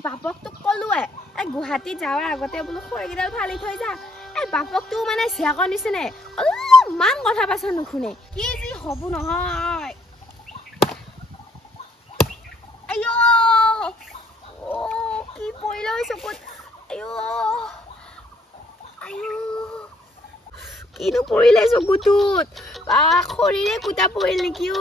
বাপকটো কলোৱে এই গুৱাহাটী যাৱাৰ আগতে বোলো খৰিকেইডাল ফালি থৈ যা এই বাপকটো মানে চিয়াকৰ নিচিনাই অলপমান কথা পাছত নুশুনে কি যি হ'ব নহয় আইও ও কি পৰিলে হৈ চকুত আইও আইও কিনো পৰিলে চকুটোত খৰিৰে কুটা পৰিল নেকি ঐ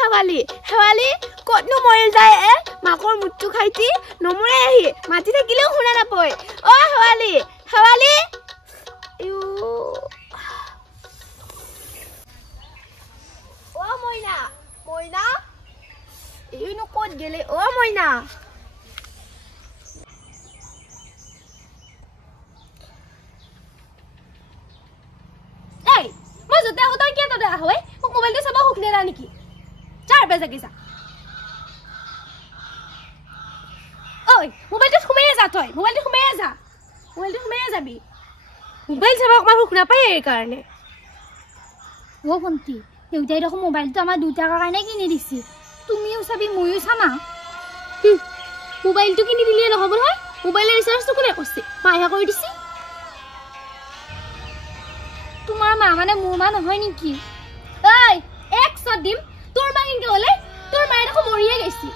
শেৱালি শেৱালি কতনো মৰিল যায় মাকৰ মুটটো খাইতি নমৰে আহি মাতি থাকিলেও শুনা নাপয় শেৱালি শেৱালি মইনা মইনা এইনো ক'ত গেলে মইনা মই যতে আহো তই কিয় ততে আহ মোক মোবাইলটো চাব সুখ নেৰা নেকি চাৰ বেজা গেছা ঐ মোবাইলটো সোমাই যা তই মোবাইলটো সোমাই যাবি মোবাইল চাব অকমান সুখ নাপায় এই কাৰণে ভন্টি দেউতাই দেখোন মোবাইলটো আমাৰ দুটাৰ কাৰণে কিনি দিছে তুমিও চাবি ময়ো চামা মোবাইলটো কিনি দিলে নহ'ব নহয় মোবাইলৰ ৰিচাৰ্জটো কোনে কৰিছে মাইহে কৰি দিছে তোমাৰ মা মানে মোৰ মা নহয় নেকি ঐ এক শট দিম তোৰ মা কিনকে হলে তোৰ মায়ে দেখোন মৰিয়ে গৈছে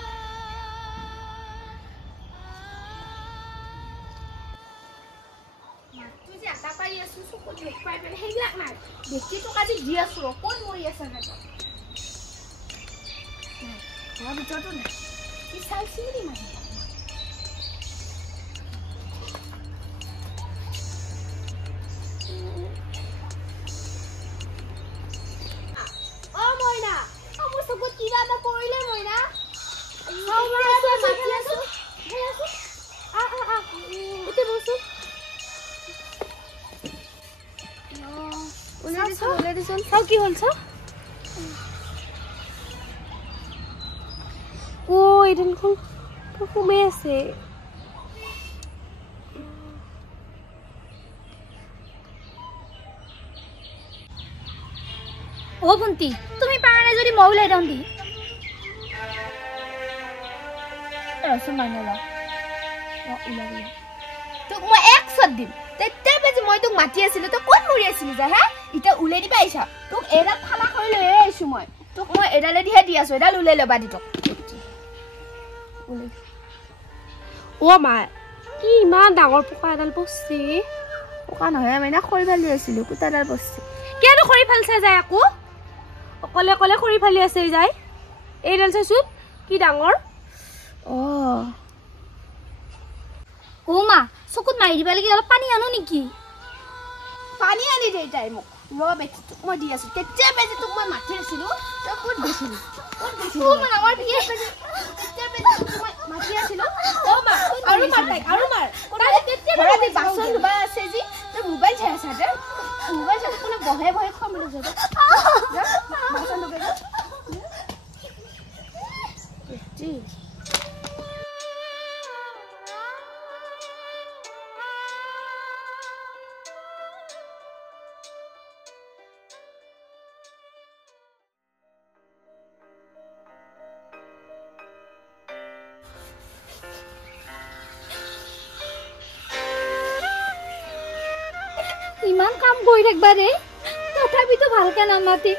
তুই যে আটা পাৰি আছো চকুত ঢোক পাই পেলাই সেইবিলাক নাই বেছি টকা যে দি আছো ক'ত মৰি আছে ঘৰৰ ভিতৰতো নাই কি চাইছি নেকি মানুহ মইনা মোৰ চকুত কিবা এটা পৰিলে মইনা কি হল এদিন সোমাই আছে ভন্টি তুমি পাৰা নাই যদি মই ওলাই যাম দি তোক মই এক শট দিম তেতিয়া বেজি মই তোক মাতি আছিলো তই ক'ত মৰি আছিলি যা হা এতিয়া উলাই দিবা আহিছা তোক এডাল ফালা কৰি লৈ আহিছো মই তোক মই এডালে দিহে দি আছো এডাল উলাই ল'বা দি তোক মা কি ইমান ডাঙৰ পোকা এডাল পচছি পোকা নহয় মানে খৰি ফালি আছিলো কুটাডাল পচছি কিয়নো খৰি ফালছে যায় আকৌ অকলে অকলে খৰি ফালি আছে যায় এইডাল চাইছোন কি ডাঙৰ মা চকুত মাৰি দিবা লাগি অলপ পানী আনো নেকি পানী আনি দে তাই মোক বেছি তোক মই দি আছো তেতিয়া বেজি তোক মই মাতি আছিলো তই ক'ত গৈছিলি আমাৰ বিয়ে তেতিয়া বেজি তোক মই মাতি আছিলো মা আৰু মাৰ ঘৰতে বাচন ধুবা আছে যি তই মোবাইল চাই আছা দে মোবাইল চাই কোনে বহে বহে খোৱা বুলি যাব বাচন ধুবে ইমান কাম কৰি থাকবা ৰে তথাপিতো ভালকে নামাতি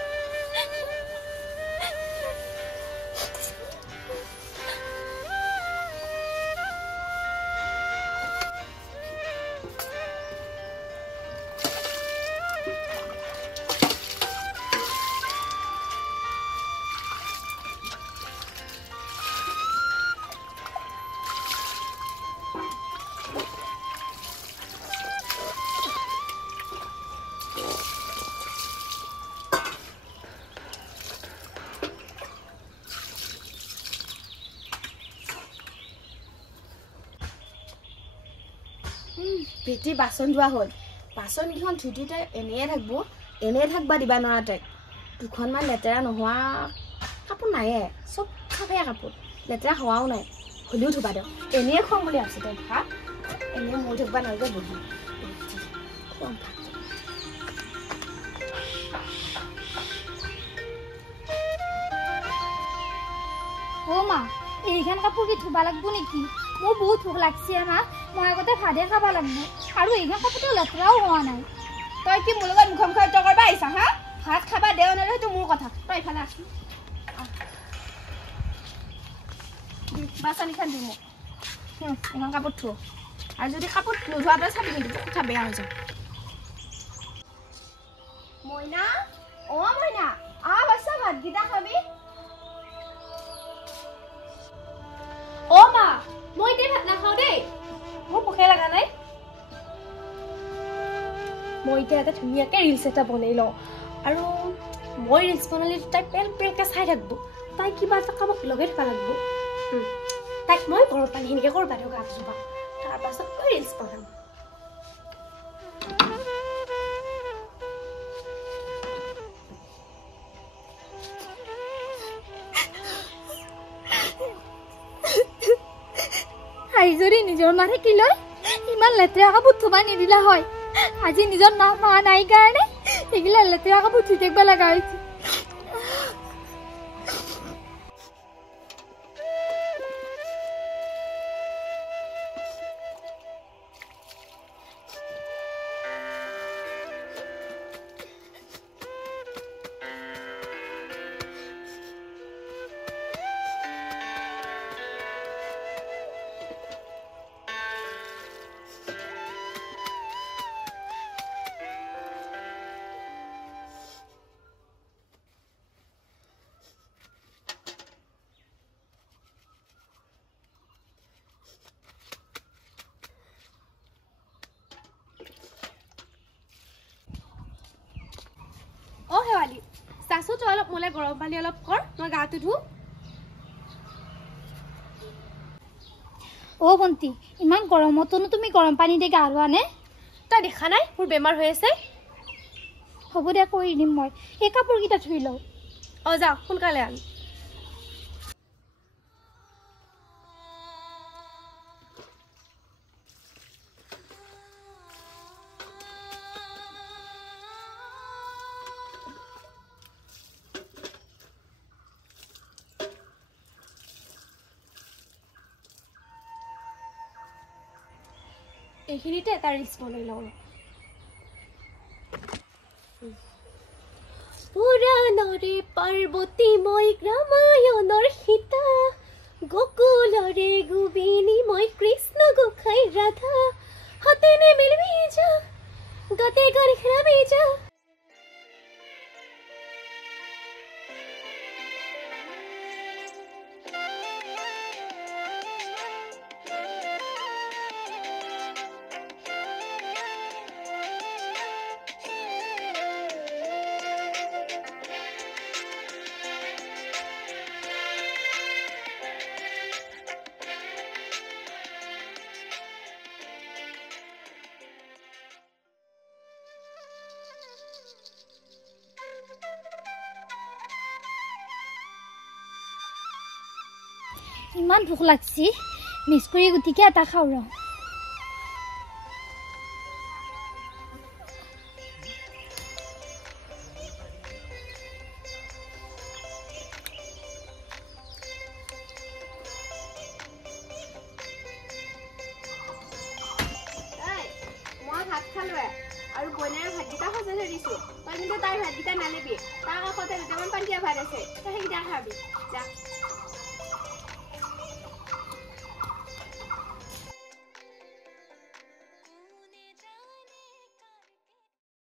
বেটি বাচন ধোৱা হ'ল বাচন কিখন ধুইতে এনেয়ে থাকব এনেয়ে থাকবা দিবা নোৱাৰা তাইক দুখনমান লেতেৰা নোহোৱা কাপোৰ নাইয়ে চব চাফাই কাপোৰ লেতেৰা হোৱাও নাই হ'লেও ধুবা দিয়ক এনেয়ে খুৱাম বুলি ভাবছে তাইক ভাত এনেয়ে মই ধুবা নালাগে বহি খুৱাম ভাত মা এইখান কাপোৰ কি ধুবা লাগব নেকি মোৰ বহুত ভোক লাগছে মা মই আগতে ভাতে খাবা লাগব আৰু এইখান কাপোৰটো লেতেৰাও হোৱা নাই তই কি মোৰ লগত মুখমুখি তৰ্ক কৰিব আহিছা হা ভাত খাবা দেও নৰে সেইটো মোৰ কথা তই ইফালে আছ বাচন খান দি মোক এখন কাপোৰ ধু আৰু যদি কাপোৰ নোধোৱা তই চাবি কিন্তু কথা বেয়া হৈ যায় মইনা মইনা বাচ্চা ভাতকেইটা খাবি মা মই এতিয়া ভাত নাখাওঁ দেই মোৰ ভোকে লগা নাই মই এতিয়া এটা ধুনীয়াকৈ ৰিলছ এটা বনাই লওঁ আৰু মই ৰিলছ বনালে তাই পেলকৈ চাই থাকব তাই কিবা এটা কামত লগাই থ'ব লাগিব তাইক মই গৰম পানীখিনিকে কৰিব দিওঁ গা ধুবা তাৰপাছত মই ৰিলছ বনাম আইজৰি নিজৰ মা থাকি লৈ ইমান লেতেৰা কাপোৰ ধুবা নিদিলা হয় আজি নিজৰ মা নাই কাৰণে এইগিলা লেতেৰা কাপোৰ ধুই থাকিব লগা হৈছে শেৱালি চাচো তই অলপ মোলে গৰম পানী অলপ কৰ মই গাটো ধু ভণ্টি ইমান গৰমতনো তুমি গৰম পানী দি গা ধোৱা নে তই দেখা নাই মোৰ বেমাৰ হৈ আছে হ'ব দে কৰি দিম মই এই কাপোৰকেইটা ধুই লওঁ যা সোনকালে আন এইখিনিতে এটা ৰিলছ বনাই লওঁ পুৰাণৰে পাৰ্বতী মই ৰামায়ণৰ সীতা গকুলৰে গোবিনী মই কৃষ্ণ গোসাঁই ৰাধা হাতেনে মেলবি যা গাতে গান খেলাবি যা ইমান ভোক লাগছি মিছ কৰি গুটিকে এটা খাওঁ ৰ মই ভাত খালোৱে আৰু বইনাৰে ভাতকেইটা সজাই থৈ দিছোঁ তই কিন্তু তাইৰ ভাতকেইটা নানিবি তাৰ কাষতে দুটামান পানীয়া ভাত আছে তই সেইকেইটা খাবি যা